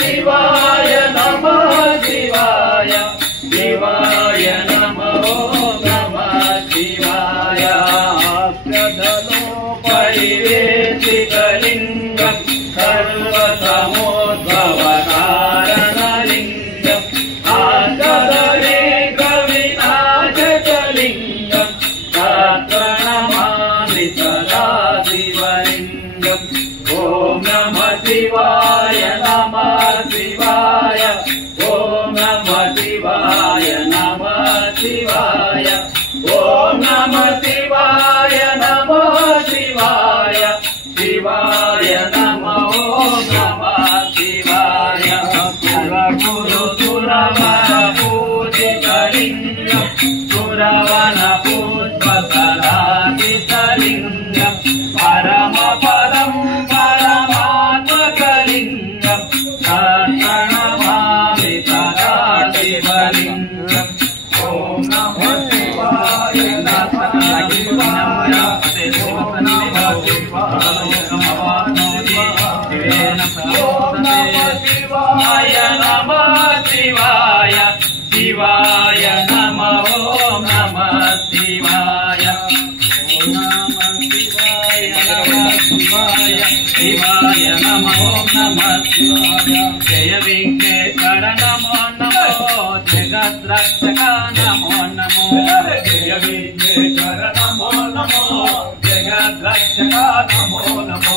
शिवाय नमः शिवाय शिवाय नमः शिवाय परिवेशितलिङ्गं सर्वसमोद्भवकारणलिङ्गम् आदरेकविनाशकलिङ्गं प्रणमामि सदा शिवलिङ्गम् ॐ नमः शिवाय नमः शिवाय ॐ नमः शिवाय नमः शिवाय ॐ नमः शिवाय नमः शिवाय शिवाय नमः नमः शिवाय सर्वगुरु सुरवर पूजितलिङ्गं सुरवन पुष्पसराजितलिङ्गं परमपदं परमात्मकलिङ्गं प्रणमामि सदा शिवलिङ्गम् ॐ नमः शिवाय नमः शिवाय शिवाय नमः शिवाय शिवाय नमः नमः शिवाय शिवाय नमो नमः शिवाय जय विघ्नेश्वर नमो नमो जगद्रक्षक नमो नमो जय विघ्नेश्वर नमो नमो जगद्रक्षक नमो नमो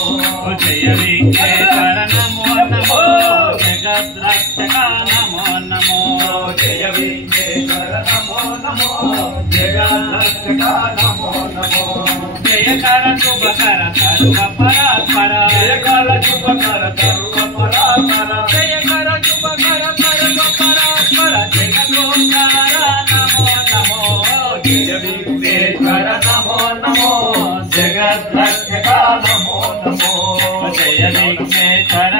जय विघ्नेश्वर नमो नमो जगद्रक्षक नमो नमो जय विघ्नेश्वर नमो नमो जगद्रक्षक नमो नमो जय कर शुभ कर सर्व परात्पर जय कर शुभ कर सर्व परात्पर जय कर शुभ कर सर्व परात्पर जगदोद्धार नमो नमो जय विघ्नेश्वर नमो नमो जगद्रक्षक नमो नमो जय विघ्नेश्वर